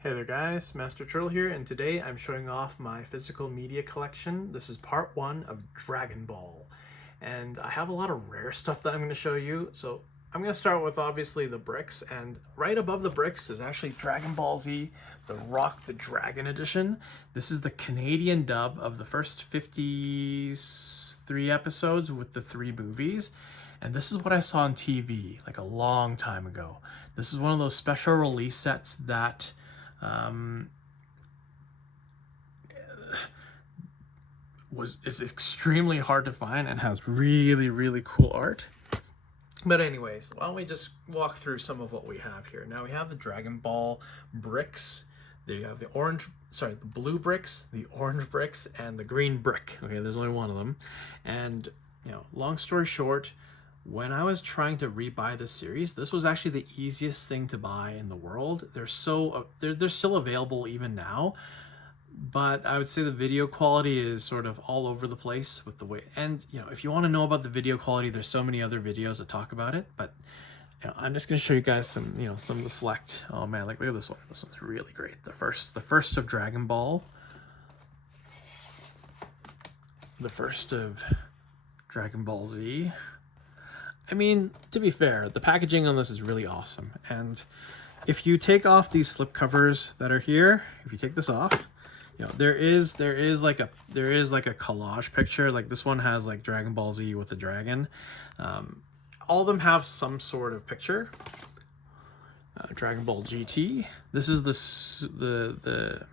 Hey there guys, Master Turtle here, and today I'm showing off my physical media collection. This is part 1 of Dragon Ball, and I have a lot of rare stuff that I'm going to show you. So I'm going to start with obviously the bricks, and right above the bricks is actually Dragon Ball Z, the Rock the Dragon edition. This is the Canadian dub of the first 53 episodes with the 3 movies. And this is what I saw on TV like a long time ago. This is one of those special release sets that is extremely hard to find and has really cool art. But anyways, why don't we just walk through some of what we have here. Now we have the Dragon Ball bricks. There you have the blue bricks, the orange bricks, and the green brick. Okay, there's only one of them. And long story short, when I was trying to rebuy this series, this was actually the easiest thing to buy in the world. They're still available even now, but I would say the video quality is sort of all over the place with the way. And if you want to know about the video quality, there's so many other videos that talk about it. But I'm just going to show you guys some some of the select. Oh man, look at this one. This one's really great. The first of Dragon Ball. The first of Dragon Ball Z. I mean, to be fair, the packaging on this is really awesome. And if you take off these slip covers that are here, if you take this off, there is like a collage picture. Like this one has like Dragon Ball Z with a dragon. All of them have some sort of picture. Dragon Ball GT. This is the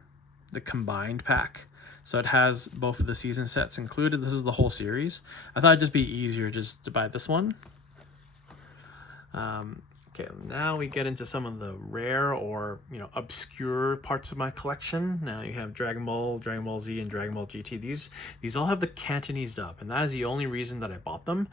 combined pack. So it has both of the season sets included. This is the whole series. I thought it'd just be easier just to buy this one. Okay, now we get into some of the rare or obscure parts of my collection. Now you have Dragon Ball, Dragon Ball Z, and Dragon Ball GT. These all have the Cantonese dub, and that is the only reason that I bought them.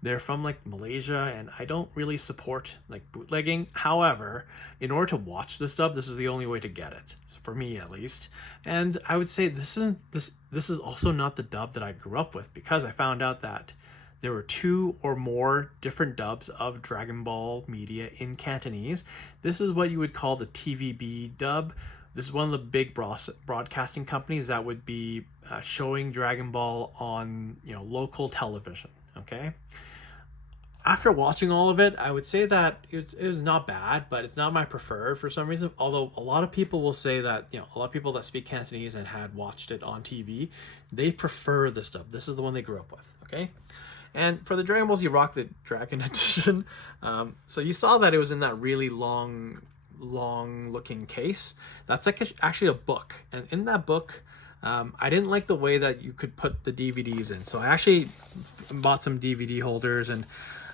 They're from like Malaysia, and I don't really support like bootlegging. However, in order to watch this dub, this is the only way to get it, for me at least. And I would say this is also not the dub that I grew up with, because I found out that there were 2 or more different dubs of Dragon Ball media in Cantonese. This is what you would call the TVB dub. This is one of the big broadcasting companies that would be showing Dragon Ball on local television. Okay. After watching all of it, I would say that it was not bad, but it's not my preferred for some reason. Although a lot of people will say that, a lot of people that speak Cantonese and had watched it on TV, they prefer this dub. This is the one they grew up with. Okay. And for the Dragon Ball Z Rock the Dragon edition, so you saw that it was in that really long looking case. That's like actually a book. And in that book, I didn't like the way that you could put the DVDs in. So I actually bought some DVD holders, and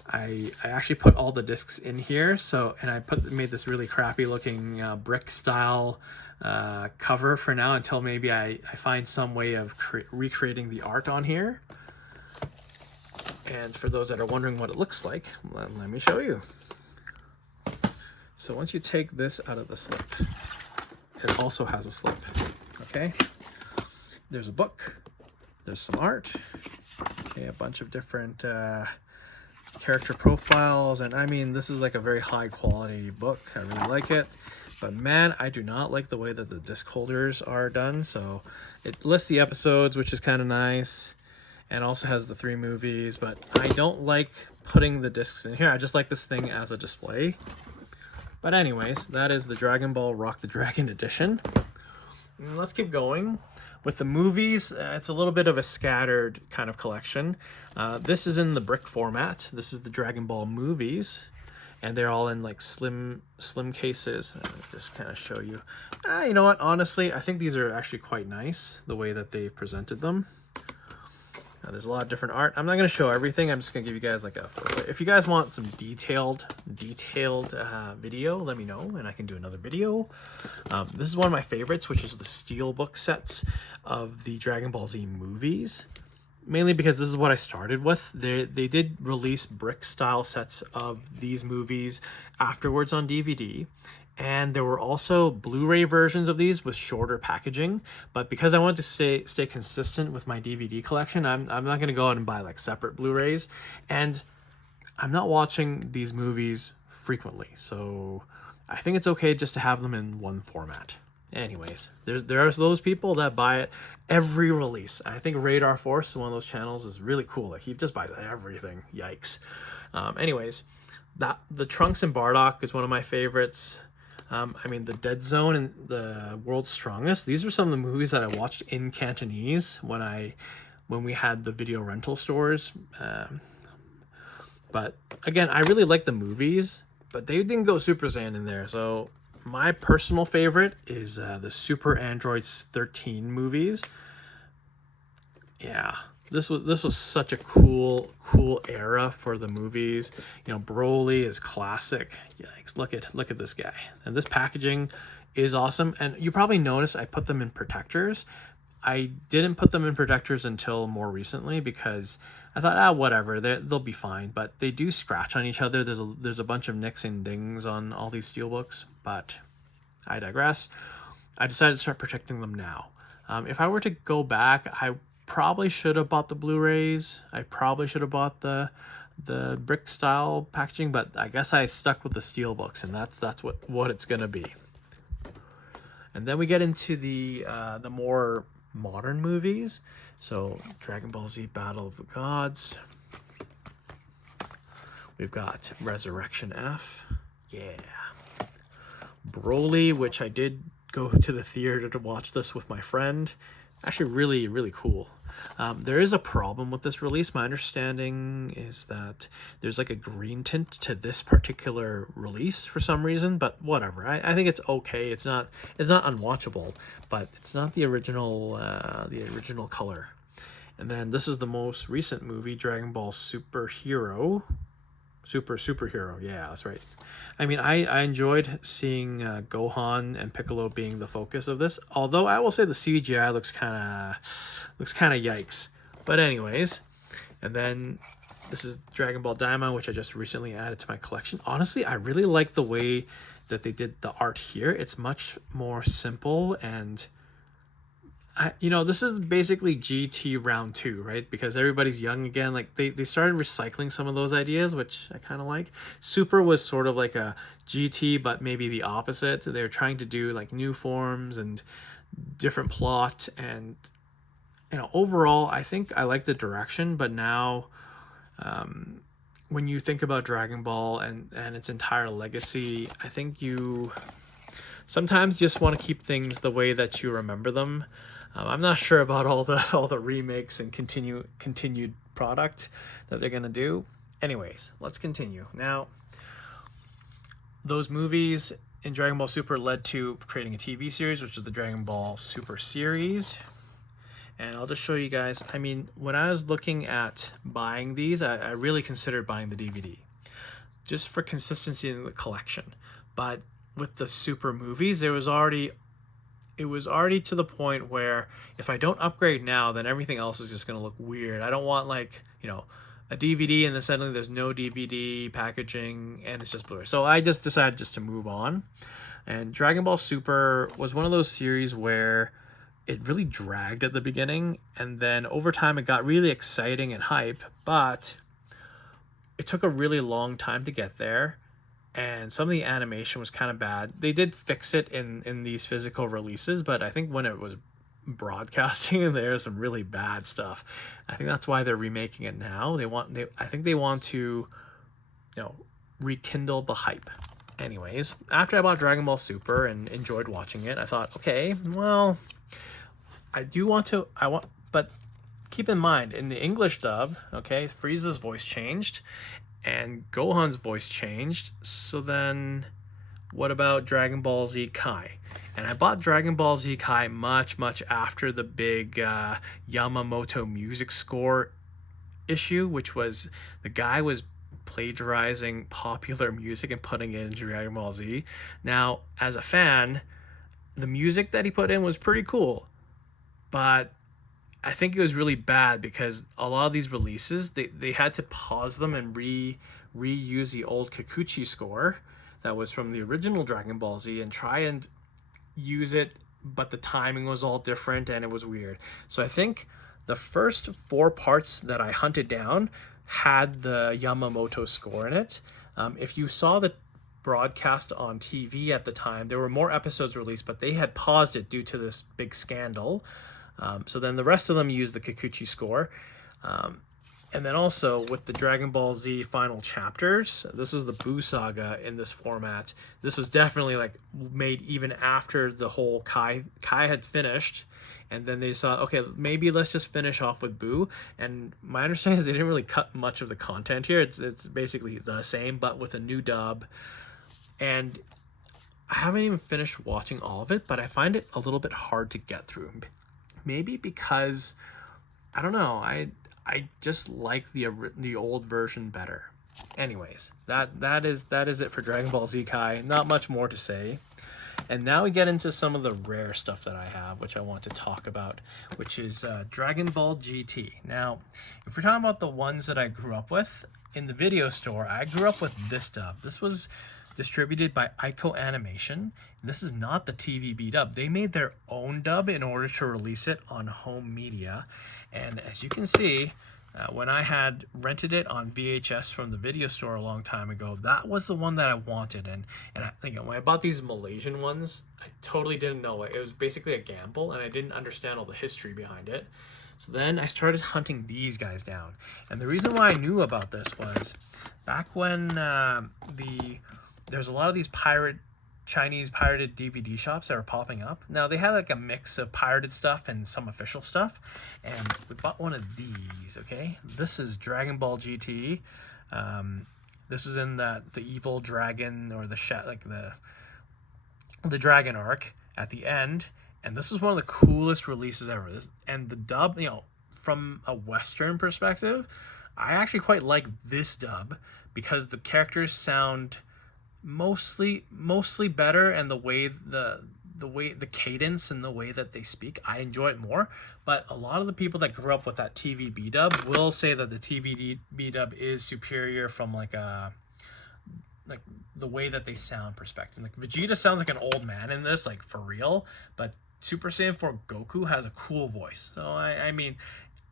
I actually put all the discs in here. And I made this really crappy looking brick style cover for now, until maybe I find some way of recreating the art on here. And for those that are wondering what it looks like, let me show you. So once you take this out of the slip, it also has a slip. Okay, there's a book, there's some art, okay, a bunch of different character profiles, and I mean, this is like a very high quality book. I really like it, but man, I do not like the way that the disc holders are done. So it lists the episodes, which is kind of nice, and also has the 3 movies, but I don't like putting the discs in here. I just like this thing as a display. But anyways, that is the Dragon Ball Rock the Dragon edition. Let's keep going. With the movies, it's a little bit of a scattered kind of collection. This is in the brick format. This is the Dragon Ball movies, and they're all in like slim cases. I'll just kind of show you. You know what? Honestly, I think these are actually quite nice, the way that they presented them. There's a lot of different art. I'm not going to show everything. I'm just going to give you guys like if you guys want some detailed video, let me know and I can do another video. This is one of my favorites, which is the steelbook sets of the Dragon Ball Z movies. Mainly because this is what I started with. They did release brick style sets of these movies afterwards on DVD. And there were also Blu-ray versions of these with shorter packaging. But because I wanted to stay consistent with my DVD collection, I'm not going to go out and buy like separate Blu-rays. And I'm not watching these movies frequently. So I think it's okay just to have them in one format. Anyways, there are those people that buy it every release. I think Radar Force, one of those channels, is really cool. Like, he just buys everything. Yikes. Anyways, the Trunks and Bardock is one of my favorites. I mean, The Dead Zone and The World's Strongest. These are some of the movies that I watched in Cantonese when we had the video rental stores. But again, I really like the movies, but they didn't go Super Saiyan in there. So my personal favorite is the Super Androids 13 movies. Yeah, this was such a cool era for the movies. You know, Broly is classic. Yikes, look at this guy. And this packaging is awesome. And you probably noticed I put them in protectors. I didn't put them in protectors until more recently because I thought, whatever, they'll be fine. But they do scratch on each other. There's a bunch of nicks and dings on all these steelbooks, but I digress. I decided to start protecting them now. If I were to go back, I probably should have bought the Blu-rays. I probably should have bought the brick style packaging, but I guess I stuck with the steelbooks, and that's what it's gonna be. And then we get into the more modern movies. So Dragon Ball Z Battle of the Gods. We've got Resurrection F. Yeah. Broly, which I did go to the theater to watch this with my friend. Actually really, really cool. There is a problem with this release. My understanding is that there's like a green tint to this particular release for some reason, but whatever. I think it's okay. It's not unwatchable, but it's not the original color. And then this is the most recent movie, Dragon Ball Superhero. Superhero. Yeah, that's right. I mean, I enjoyed seeing Gohan and Piccolo being the focus of this. Although I will say the CGI looks kind of yikes. But anyways, and then this is Dragon Ball Daima, which I just recently added to my collection. Honestly, I really like the way that they did the art here. It's much more simple, and this is basically GT round 2, right? Because everybody's young again. Like they started recycling some of those ideas, which I kind of like. Super was sort of like a GT, but maybe the opposite. They're trying to do like new forms and different plot, and overall, I think I like the direction. But now, when you think about Dragon Ball and its entire legacy, I think you sometimes just want to keep things the way that you remember them. I'm not sure about all the remakes and continued product that they're gonna do. Anyways, let's continue. Now, those movies in Dragon Ball Super led to creating a TV series, which is the Dragon Ball Super series. And I'll just show you guys. I mean, when I was looking at buying these, I really considered buying the DVD just for consistency in the collection. But with the Super movies, it was already to the point where if I don't upgrade now, then everything else is just going to look weird. I don't want a DVD and then suddenly there's no DVD packaging and it's just Blu-ray. So I just decided to move on. And Dragon Ball Super was one of those series where it really dragged at the beginning, and then over time it got really exciting and hype, but it took a really long time to get there. And some of the animation was kind of bad. They did fix it in these physical releases, but I think when it was broadcasting, there was some really bad stuff. I think that's why they're remaking it now. I think they want to, rekindle the hype. Anyways, after I bought Dragon Ball Super and enjoyed watching it, I thought, okay, well, but keep in mind, in the English dub, okay, Frieza's voice changed and Gohan's voice changed. So then what about Dragon Ball Z Kai? And I bought Dragon Ball Z Kai much after the big Yamamoto music score issue, which was the guy was plagiarizing popular music and putting it into Dragon Ball Z. Now, as a fan, the music that he put in was pretty cool, but I think it was really bad because a lot of these releases, they had to pause them and reuse the old Kikuchi score that was from the original Dragon Ball Z and try and use it, but the timing was all different and it was weird. So I think the first 4 parts that I hunted down had the Yamamoto score in it. If you saw the broadcast on TV at the time. There were more episodes released, but they had paused it due to this big scandal. So then the rest of them used the Kikuchi score. And then also with the Dragon Ball Z final chapters, this was the Buu saga in this format. This was definitely like made even after the whole Kai had finished. And then they saw, okay, maybe let's just finish off with Buu. And my understanding is they didn't really cut much of the content here. It's basically the same, but with a new dub. And I haven't even finished watching all of it, but I find it a little bit hard to get through. Maybe because, I don't know, I just like the old version better. Anyways, that is it for Dragon Ball Z Kai. Not much more to say. And now we get into some of the rare stuff that I have, which I want to talk about, which is Dragon Ball GT. Now, if we're talking about the ones that I grew up with, in the video store, I grew up with this dub. This was distributed by Ieko Animation. This is not the TVB dub. They made their own dub in order to release it on home media. And as you can see, when I had rented it on VHS from the video store a long time ago, that was the one that I wanted. And I think when I bought these Malaysian ones, I totally didn't know it. It was basically a gamble, and I didn't understand all the history behind it. So then I started hunting these guys down. And the reason why I knew about this was back when there's a lot of these Chinese pirated DVD shops that are popping up. Now they had like a mix of pirated stuff and some official stuff, and we bought one of these. Okay, this is Dragon Ball GT. This is in the evil dragon, or the dragon arc at the end, and this is one of the coolest releases ever. And the dub, from a Western perspective, I actually quite like this dub because the characters sound mostly better, and the way the cadence and the way that they speak, I enjoy it more. But a lot of the people that grew up with that TVB dub will say that the TVB dub is superior from like the way that they sound perspective. Like Vegeta sounds like an old man in this, like for real, but Super Saiyan 4 Goku has a cool voice. So I mean,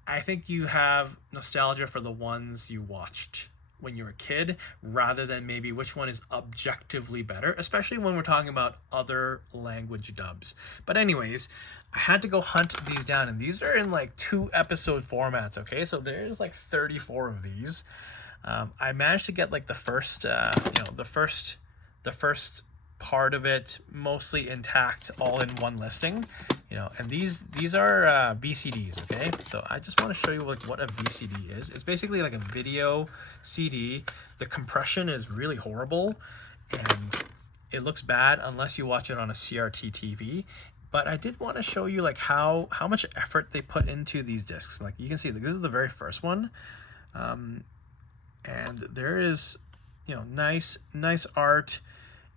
I think you have nostalgia for the ones you watched when you were a kid, rather than maybe which one is objectively better, especially when we're talking about other language dubs. But anyways, I had to go hunt these down, and these are in like 2 episode formats. Okay, so there's like 34 of these. I managed to get like the first part of it mostly intact, all in one listing, and these are VCDs. Okay, so I just want to show you like what a VCD is. It's basically like a video CD. The compression is really horrible, and it looks bad unless you watch it on a CRT TV. But I did want to show you like how much effort they put into these discs. Like you can see, like, this is the very first one, and there is nice art.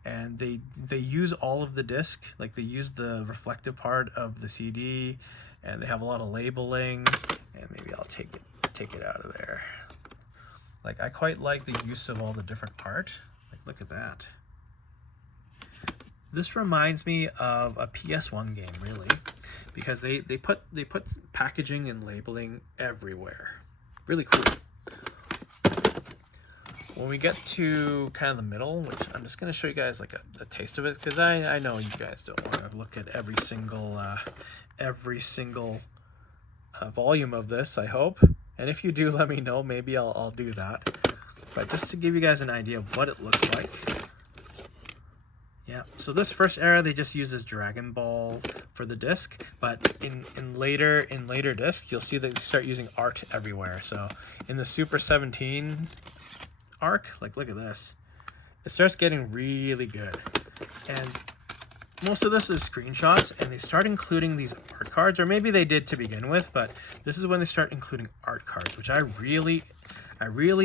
And they use all of the disc, like they use the reflective part of the CD, and they have a lot of labeling. And maybe I'll take it out of there. Like I quite like the use of all the different art. Like look at that. This reminds me of a PS1 game, really, because they put packaging and labeling everywhere. Really cool. When we get to kind of the middle, which I'm just going to show you guys like a taste of it, because I know you guys don't want to look at every single volume of this, I hope. And if you do, let me know. Maybe I'll do that. But just to give you guys an idea of what it looks like. Yeah, so this first era, they just use this Dragon Ball for the disc, but in later discs, you'll see that they start using art everywhere. So in the Super 17 arc, like look at this, it starts getting really good, and most of this is screenshots, and they start including these art cards, or maybe they did to begin with, but this is when they start including art cards, which I really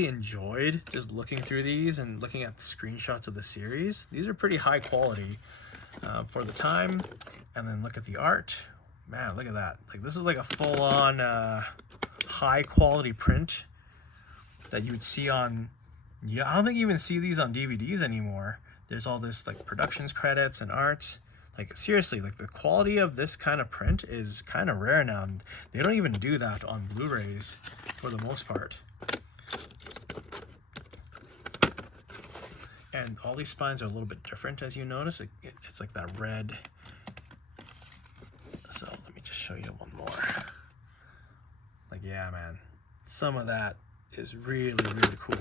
enjoyed just looking through these and looking at the screenshots of the series. These are pretty high quality for the time. And then look at the art, man, look at that. Like this is like a full-on high quality print that you would see on, I don't think you even see these on DVDs anymore. There's all this like productions credits and arts. Like seriously, like the quality of this kind of print is kind of rare now. And they don't even do that on Blu-rays for the most part. And all these spines are a little bit different, as you notice. It's like that red. So let me just show you one more. Like, yeah, man, some of that is really, really cool.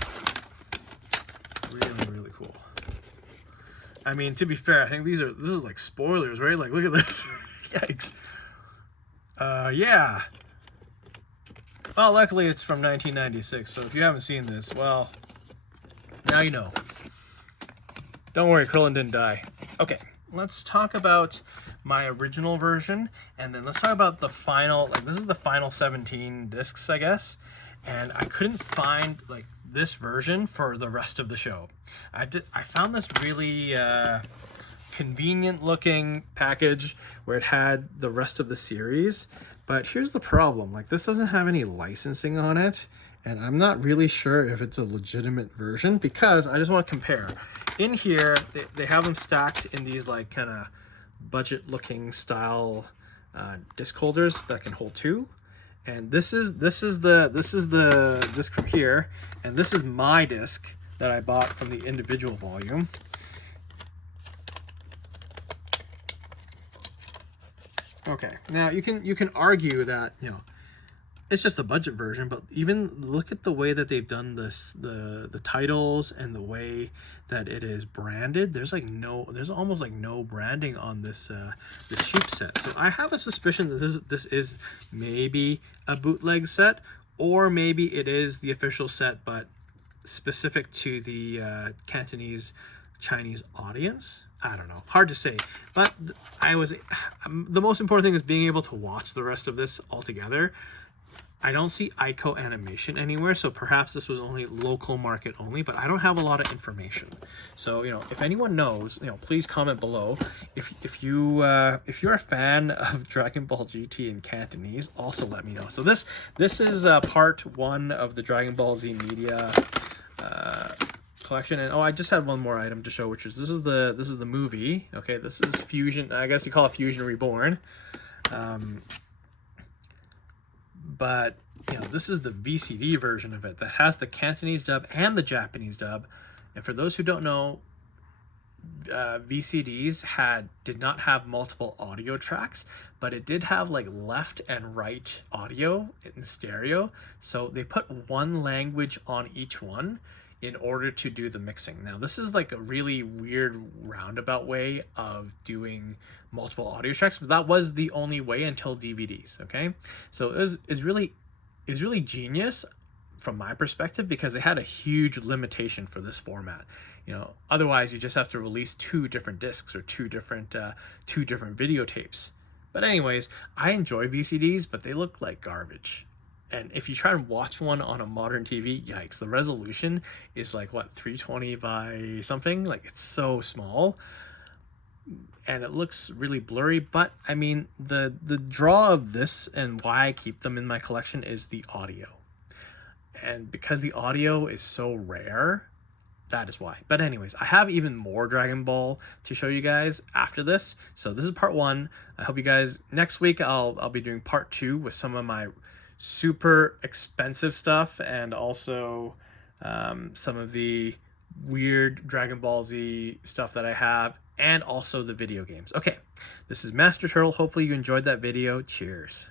Really, really cool. I mean, to be fair, I think this is like spoilers, right? Like, look at this. Yikes. Yeah. Well, luckily it's from 1996, so if you haven't seen this, well, now you know. Don't worry, Krillin didn't die. Okay, let's talk about my original version, and then let's talk about the final, like, this is the final 17 discs, I guess, and I couldn't find, like, this version for the rest of the show. I found this really convenient looking package where it had the rest of the series, but here's the problem. Like, this doesn't have any licensing on it, and I'm not really sure if it's a legitimate version because I just want to compare. In here, they have them stacked in these like kind of budget looking style disc holders that can hold two. And this is the disc from here, and this is my disc that I bought from the individual volume. Okay, now you can argue that, you know, it's just a budget version, but even look at the way that they've done this, the titles and the way that it is branded. There's almost like no branding on this this cheap set. So I have a suspicion that this is maybe a bootleg set, or maybe it is the official set, but specific to the Cantonese Chinese audience. I don't know, hard to say, but the most important thing is being able to watch the rest of this all together. I don't see Ieko animation anywhere, so perhaps this was only local market only, but I don't have a lot of information. So, you know, if anyone knows, you know, please comment below. If you're a fan of Dragon Ball GT in Cantonese, also let me know. So this is part 1 of the Dragon Ball Z media collection, and I just had one more item to show, which is this is the movie. Okay, this is Fusion. I guess you call it Fusion Reborn. But, you know, this is the VCD version of it that has the Cantonese dub and the Japanese dub. And for those who don't know, VCDs did not have multiple audio tracks, but it did have like left and right audio in stereo. So they put one language on each one in order to do the mixing. Now, this is like a really weird roundabout way of doing multiple audio tracks, but that was the only way until DVDs. Okay, so it was really genius from my perspective, because they had a huge limitation for this format. You know, otherwise you just have to release 2 different discs or two different videotapes. But anyways, I enjoy VCDs, but they look like garbage. And if you try to watch one on a modern TV, yikes, the resolution is like, what, 320 by something? Like, it's so small. And it looks really blurry. But, I mean, the draw of this and why I keep them in my collection is the audio. And because the audio is so rare, that is why. But anyways, I have even more Dragon Ball to show you guys after this. So this is part 1. I hope you guys, next week I'll be doing part 2 with some of my super expensive stuff, and also some of the weird Dragon Ball Z stuff that I have, and also the video games. Okay, this is Master Turtle. Hopefully you enjoyed that video. Cheers.